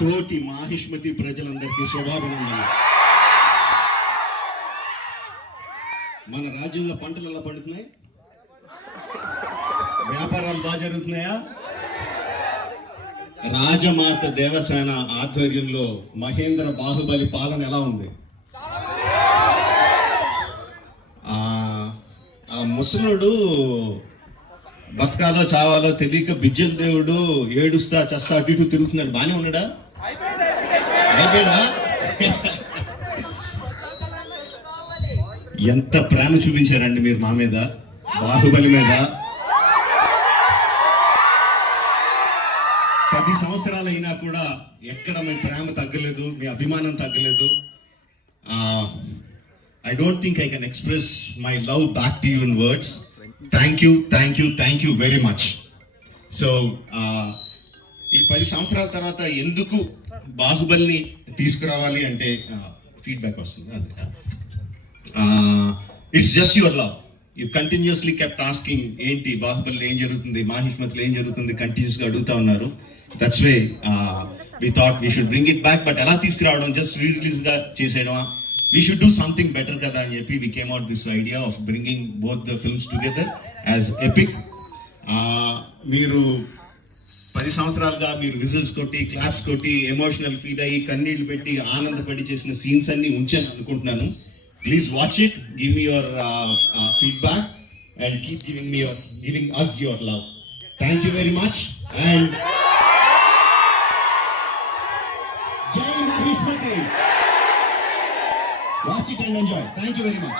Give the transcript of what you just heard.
తోటి మాహిష్మతి ప్రజలందరికీ శుభాభినందనలు. మన రాజ్యంలో పంటలు ఎలా పండుతున్నాయి? వ్యాపారాలు బాగా జరుగుతున్నాయా? రాజమాత దేవసేన ఆధ్వర్యంలో మహేంద్ర బాహుబలి పాలన ఎలా ఉంది? ఆ ముసలుడు బతకాలో చావాలో తెలియక బిజ్జల దేవుడు ఏడుస్తా చస్తా అటు ఇటు తిరుగుతున్నాడు. బానే ఉన్నాడా? అయిపోయాడా? ఎంత ప్రేమ చూపించారండి మీరు మా మీద, బాహుబలి మీద. 10 సంవత్సరాలు అయినా కూడా ఎక్కడ మీ ప్రేమ తగ్గలేదు, మీ అభిమానం తగ్గలేదు. I don't think I can express my love back to you in words. Thank you very much. So, ఈ 10 సంవత్సరాల తర్వాత ఎందుకు బాహుబలిని తీసుకురావాలి అంటే ఫీడ్బ్యాక్ వస్తుంది. It's just your love. You continuously kept asking ఏంటి బాహుబలిలో ఏం జరుగుతుంది, మాహిష్మతిలో ఏం జరుగుతుంది, కంటిన్యూస్గా అడుగుతా ఉన్నారు. That's way we thought we should bring it back. But ఎలా తీసుకురావడం, జస్ట్ రిలీజ్గా చేసేయడమా? We should do something better kada అని చెప్పి we came out this idea of bringing both the films together as epic. మీరు 10 సంవత్సరాలుగా మీరు విజిల్స్ కొట్టి, క్లాప్స్ కొట్టి, ఎమోషనల్ ఫీల్ అయ్యి, కన్నీళ్లు పెట్టి, ఆనందపడి చేసిన సీన్స్ అన్ని ఉంచాను అనుకుంటున్నాను. Please watch it, give me your feedback and keep giving us your love. Thank you very much and Jai Mahishmati. Watch it and enjoy. Thank you very much.